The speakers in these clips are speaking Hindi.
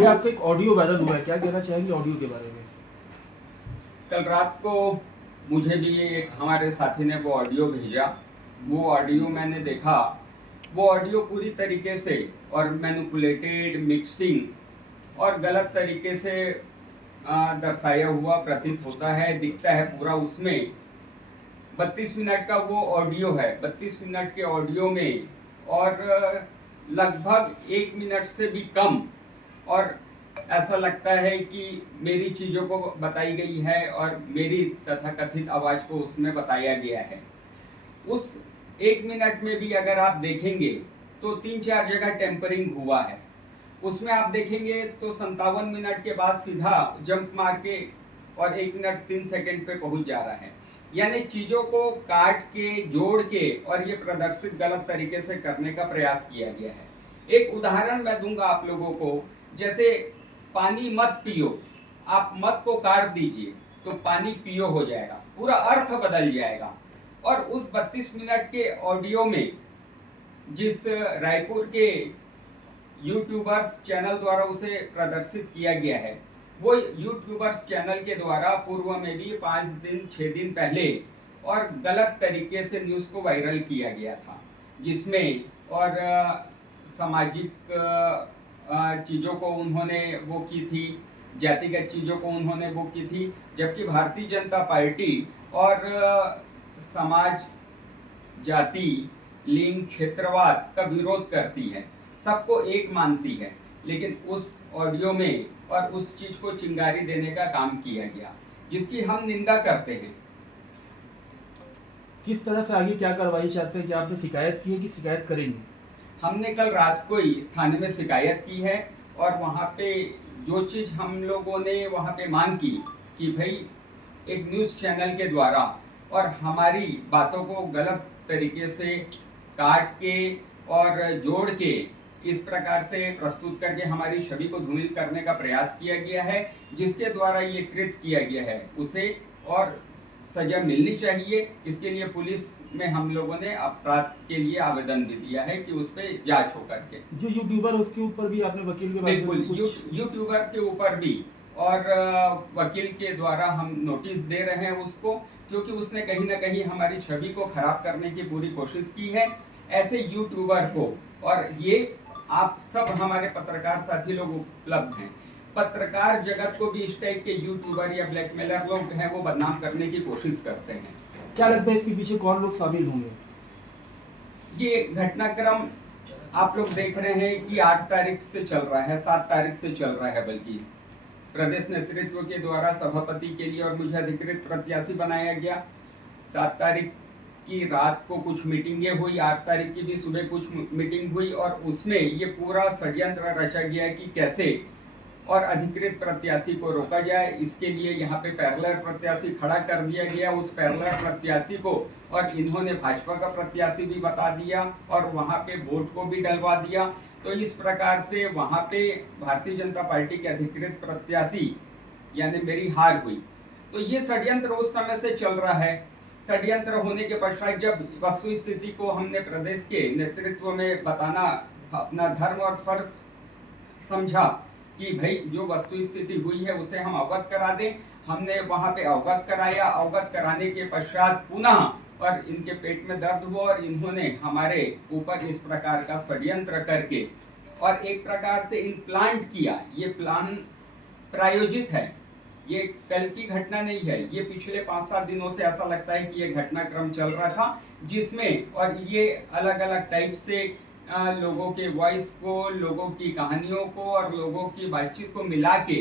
ये आपका एक ऑडियो वायरल हुआ है, क्या कहना चाहेंगे ऑडियो के बारे में? कल रात को मुझे भी एक हमारे साथी ने वो ऑडियो भेजा। वो ऑडियो मैंने देखा। वो ऑडियो पूरी तरीके से और मैनिपुलेटेड, मिक्सिंग और गलत तरीके से दर्शाया हुआ प्रतीत होता है, दिखता है पूरा। उसमें 32 मिनट का वो ऑडियो है। 32 मिनट के ऑडियो में और लगभग 1 मिनट से भी कम, और ऐसा लगता है कि मेरी चीज़ों को बताई गई है और मेरी तथाकथित आवाज़ को उसमें बताया गया है। उस 1 मिनट में भी अगर आप देखेंगे तो 3-4 जगह टेम्परिंग हुआ है। उसमें आप देखेंगे तो 57 मिनट के बाद सीधा जंप मार के और 1 मिनट 3 सेकंड पे पहुंच जा रहा है। यानी चीज़ों को काट के, जोड़ के और ये प्रदर्शित गलत तरीके से करने का प्रयास किया गया है। एक उदाहरण मैं दूंगा आप लोगों को। जैसे पानी मत पियो, आप मत को काट दीजिए तो पानी पियो हो जाएगा, पूरा अर्थ बदल जाएगा। और उस 32 मिनट के ऑडियो में जिस रायपुर के यूट्यूबर्स चैनल द्वारा उसे प्रदर्शित किया गया है, वो यूट्यूबर्स चैनल के द्वारा पूर्व में भी 5 दिन 6 दिन पहले और गलत तरीके से न्यूज़ को वायरल किया गया था, जिसमें और सामाजिक चीज़ों को उन्होंने वो की थी, जातिगत चीज़ों को उन्होंने वो की थी। जबकि भारतीय जनता पार्टी और समाज, जाति, लिंग, क्षेत्रवाद का विरोध करती है, सबको एक मानती है, लेकिन उस ऑडियो में और उस चीज़ को चिंगारी देने का काम किया गया, जिसकी हम निंदा करते हैं। किस तरह से आगे क्या कार्रवाई चाहते हैं? क्या आपने शिकायत की है कि शिकायत करेंगे? हमने कल रात को ही थाने में शिकायत की है और वहाँ पे जो चीज़ हम लोगों ने वहाँ पे मांग की कि भाई एक न्यूज़ चैनल के द्वारा और हमारी बातों को गलत तरीके से काट के और जोड़ के इस प्रकार से प्रस्तुत करके हमारी छवि को धूमिल करने का प्रयास किया गया है, जिसके द्वारा ये कृत्य किया गया है उसे और सजा मिलनी चाहिए। इसके लिए पुलिस में हम लोगों ने अपराध के लिए आवेदन भी दिया है कि उस पर जांच हो करके। जो यूट्यूबर है उसके ऊपर भी आपने वकील के बिल्कुल, यूट्यूबर के ऊपर भी और वकील के द्वारा हम नोटिस दे रहे हैं उसको, क्योंकि उसने कहीं ना कहीं हमारी छवि को खराब करने की पूरी कोशिश की है। ऐसे यूट्यूबर को, और ये आप सब हमारे पत्रकार साथी लोग उपलब्ध हैं, पत्रकार जगत को भी इस टाइप के यूट्यूबर या ब्लैकमेलर लोग हैं वो बदनाम करने की कोशिश करते हैं। क्या लगता है इसके पीछे कौन लोग शामिल होंगे? ये घटनाक्रम आप लोग देख रहे हैं कि 8 तारीख से चल रहा है, 7 तारीख से चल रहा है, बल्कि प्रदेश नेतृत्व के द्वारा सभापति के लिए और मुझे अधिकृत प्रत्याशी बनाया गया। 7 तारीख की रात को कुछ मीटिंगें हुई, 8 तारीख की भी सुबह कुछ मीटिंग हुई और उसमें ये पूरा षड्यंत्र रचा गया कि कैसे और अधिकृत प्रत्याशी को रोका जाए। इसके लिए यहाँ पे पैरेलल प्रत्याशी खड़ा कर दिया गया। उस पैरेलल प्रत्याशी को और इन्होंने भाजपा का प्रत्याशी भी बता दिया और वहाँ पे वोट को भी डलवा दिया। तो इस प्रकार से वहाँ पे भारतीय जनता पार्टी के अधिकृत प्रत्याशी यानी मेरी हार हुई। तो ये षड्यंत्र उस समय से चल रहा है। षड्यंत्र होने के पश्चात जब वस्तु स्थिति को हमने प्रदेश के नेतृत्व में बताना अपना धर्म और फर्ज समझा कि भाई जो वस्तु स्थिति हुई है उसे हम अवगत करा दें, हमने वहाँ पे अवगत कराया। अवगत कराने के पश्चात पुनः और इनके पेट में दर्द हुआ और इन्होंने हमारे ऊपर इस प्रकार का षड्यंत्र करके और एक प्रकार से इम्प्लांट किया। ये प्लान प्रायोजित है, ये कल की घटना नहीं है। ये पिछले 5-7 दिनों से ऐसा लगता है कि ये घटनाक्रम चल रहा था, जिसमें और ये अलग अलग टाइप से लोगों के वॉइस को, लोगों की कहानियों को और लोगों की बातचीत को मिला के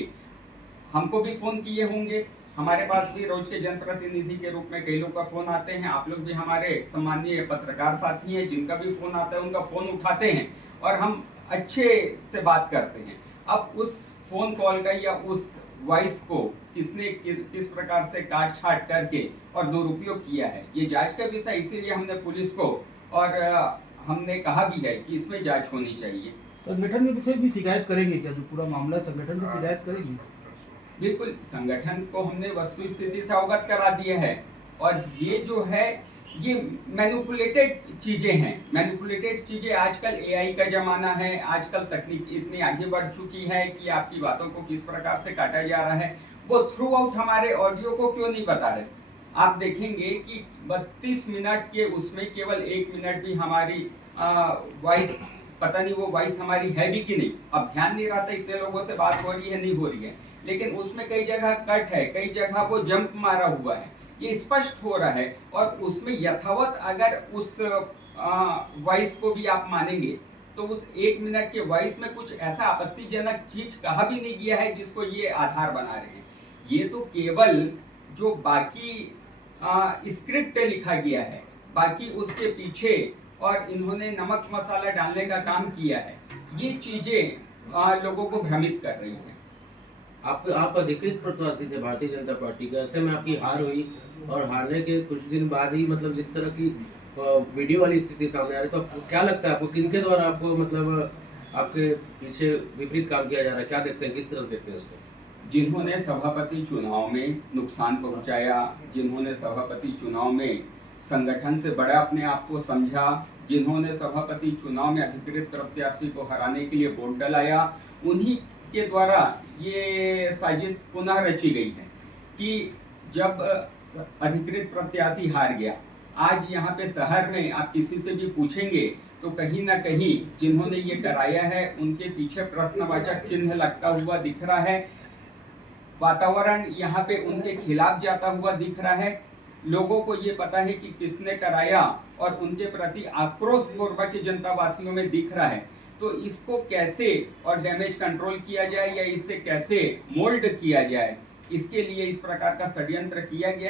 हमको भी फ़ोन किए होंगे। हमारे पास भी रोज के जनप्रतिनिधि के रूप में कई लोग का फ़ोन आते हैं। आप लोग भी हमारे सम्मानीय पत्रकार साथी हैं, जिनका भी फ़ोन आता है उनका फ़ोन उठाते हैं और हम अच्छे से बात करते हैं। अब उस फ़ोन कॉल का या उस वॉइस को किसने किस प्रकार से काट छाट करके और दुरुपयोग किया है, ये जांच का विषय। इसीलिए हमने पुलिस को और हमने कहा भी है कि इसमें जांच होनी चाहिए। संगठन के विषय भी शिकायत करेंगे क्या? जो पूरा मामला संगठन से शिकायत करेंगे? बिल्कुल, संगठन को हमने वस्तु स्थिति से अवगत करा दिया है और ये जो है ये मैनिपुलेटेड चीजें हैं। मैनिपुलेटेड चीजें, आजकल एआई का जमाना है, आजकल तकनीक इतनी आगे बढ़ चुकी है कि आपकी बातों को किस प्रकार से काटा जा रहा है वो थ्रू आउट हमारे ऑडियो को क्यों नहीं बता रहे। आप देखेंगे कि 32 मिनट के उसमें केवल 1 मिनट भी हमारी वॉइस, पता नहीं वो वॉइस हमारी है भी कि नहीं, अब ध्यान नहीं रहा था, इतने लोगों से बात हो रही है नहीं हो रही है, लेकिन उसमें कई जगह कट है, कई जगह वो जंप मारा हुआ है, ये स्पष्ट हो रहा है। और उसमें यथावत अगर उस वॉइस को भी आप मानेंगे तो उस 1 मिनट के वॉइस में कुछ ऐसा आपत्तिजनक चीज कहा भी नहीं गया है जिसको ये आधार बना रहे हैं। ये तो केवल जो बाकी स्क्रिप्ट लिखा गया है, बाकी उसके पीछे और इन्होंने नमक मसाला डालने का काम किया है, ये चीजें लोगों को भ्रमित कर रही हैं। आप अधिकृत प्रत्याशी थे भारतीय जनता पार्टी के, ऐसे में आपकी हार हुई और हारने के कुछ दिन बाद ही मतलब जिस तरह की वीडियो वाली स्थिति सामने आ रही, तो आपको क्या लगता है, आपको किनके द्वारा आपको मतलब आपके पीछे विपरीत काम किया जा रहा है, क्या देखते हैं, किस तरह से देखते हैं इसको? जिन्होंने सभापति चुनाव में नुकसान पहुंचाया, जिन्होंने सभापति चुनाव में संगठन से बड़ा अपने आप को समझा, जिन्होंने सभापति चुनाव में अधिकृत प्रत्याशी को हराने के लिए वोट डलाया, उन्हीं के द्वारा ये साजिश पुनः रची गई है कि जब अधिकृत प्रत्याशी हार गया, आज यहाँ पे शहर में आप किसी से भी पूछेंगे तो कहीं ना कहीं जिन्होंने ये कराया है उनके पीछे प्रश्नवाचक चिन्ह लगता हुआ दिख रहा है। वातावरण यहाँ पे उनके खिलाफ जाता हुआ दिख रहा है। लोगों को ये पता है कि किसने कराया और उनके प्रति आक्रोश पूर्वक जनता वासियों में दिख रहा है। तो इसको कैसे और डैमेज कंट्रोल किया जाए या इसे कैसे मोल्ड किया जाए, इसके लिए इस प्रकार का षड्यंत्र किया गया।